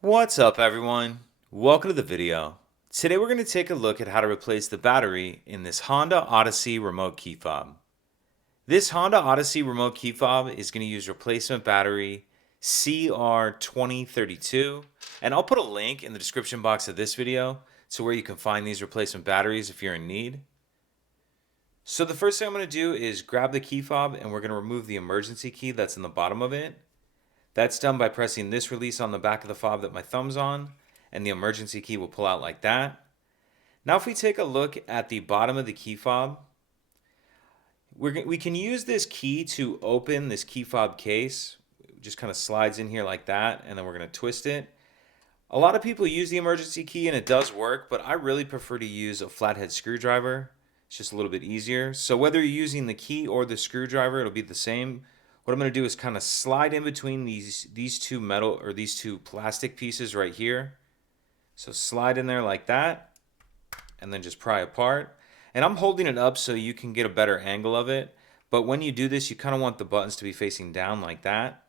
What's up, everyone? Welcome to the video. Today we're going to take a look at how to replace the battery in this Honda Odyssey remote key fob. This Honda Odyssey remote key fob is going to use replacement battery CR2032, and I'll put a link in the description box of this video to where you can find these replacement batteries if you're in need. So the first thing I'm going to do is grab the key fob and we're going to remove the emergency key that's in the bottom of it. That's done by pressing this release on the back of the fob that my thumb's on, and the emergency key will pull out like that. Now if we take a look at the bottom of the key fob, we can use this key to open this key fob case. It just kind of slides in here like that, and then we're going to twist it. A lot of people use the emergency key and it does work, but I really prefer to use a flathead screwdriver. It's just a little bit easier. So whether you're using the key or the screwdriver, it'll be the same. What I'm going to do is kind of slide in between these two metal or these two plastic pieces right here. So slide in there like that and then just pry apart. And I'm holding it up so you can get a better angle of it. But when you do this, you kind of want the buttons to be facing down like that.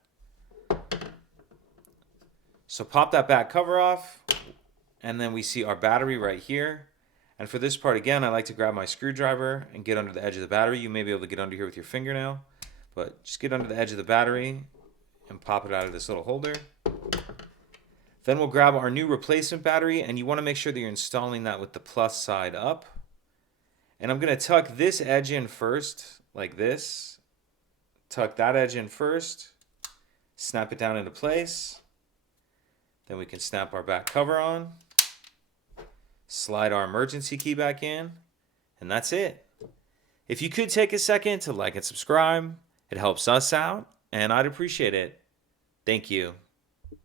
So pop that back cover off, and then we see our battery right here. And for this part, again, I like to grab my screwdriver and get under the edge of the battery. You may be able to get under here with your fingernail. But just get under the edge of the battery and pop it out of this little holder. Then we'll grab our new replacement battery, and you want to make sure that you're installing that with the plus side up. And I'm going to tuck this edge in first, like this. Tuck that edge in first. Snap it down into place. Then we can snap our back cover on. Slide our emergency key back in. And that's it. If you could take a second to like and subscribe, it helps us out, and I'd appreciate it. Thank you.